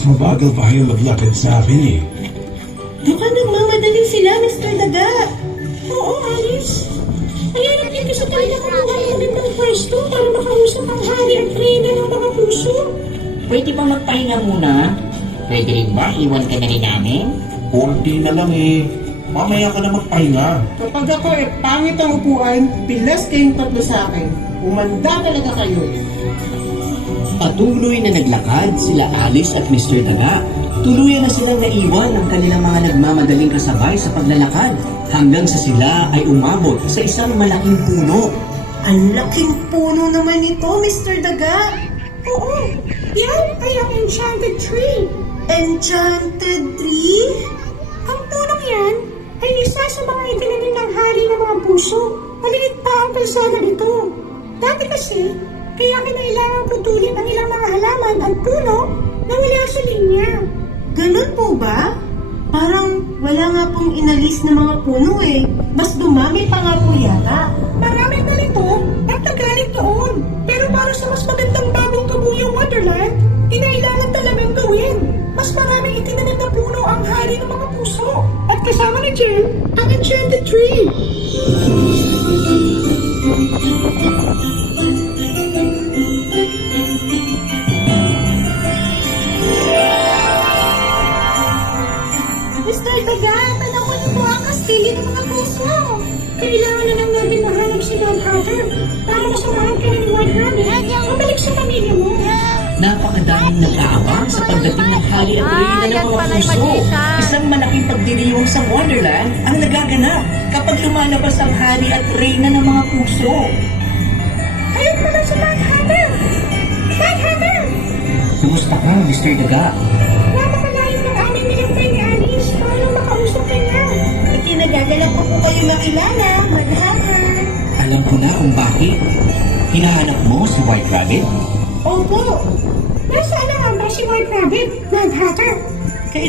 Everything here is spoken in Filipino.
Mas mabagal pa kayo maglakad sa akin eh. Mukhang nagmamadali sila, Mr. Daga. Oo, Alice. Kaya nagkikisa tayo kumuha namin ng pwesto para makausap ang hari at reyna ng mga puso. Pwede ba magpahinga muna? Pwede rin ba iwan ka na rin namin? Konti na lang eh. Mamaya ka na magpahinga. Kapag ako pangit ang upuan, pilas kayong tatlo sa akin. Umanda talaga kayo. Patuloy na naglakad sila Alice at Mr. Daga. Tuluyan na silang naiwan ang kanilang mga nagmamadaling kasabay sa paglalakad hanggang sa sila ay umabot sa isang malaking puno. Ang laking puno naman ito, Mr. Daga. Oo, yan ay ang enchanted tree. Enchanted tree? Ang punong yan ay isa sa mga itinanim ng hari ng mga puso. Maliit pa ang kalsada nito. Dati kasi, kaya kinailangan putulin ang ilang mga halaman at puno na wala sa linya. Ganun po ba? Parang wala nga pong inalis na mga puno eh. Mas dumami pa nga po yata. Marami na nito at nagalit noon. Pero para sa mas magandang bagong kabuyong Wonderland, kinailangan talagang gawin. Mas maraming itinanim na puno ang hari ng mga puso. At kasama ni Jem, ang enchanted tree. Mr. Daga, panahon mo ang kastilyo ng mga puso. Kailangan na lang natin mahanap si Mad Hatter para masamahan ka ng White Rabbit. Mabalik sa pamilya mo. Napakadaming nag-aabang sa pagdating ng hari at reyna ng mga puso. Isang malaking pagdiriwang sa Wonderland ang nagaganap kapag lumalabas ang hari at reyna ng mga puso. Ayun pala si Mad Hatter. Mad Hatter! Kumusta ka, Mr. Daga? Napakalayo ng aming nilagay ni Alice para makausap ka niya. Ikinagagalak ko po kayo makilala, Mad Hatter. Alam ko na kung bakit. Hinahanap mo si White Rabbit? Opo. Nasaan na nga ba si White Rabbit, Mad Hatter?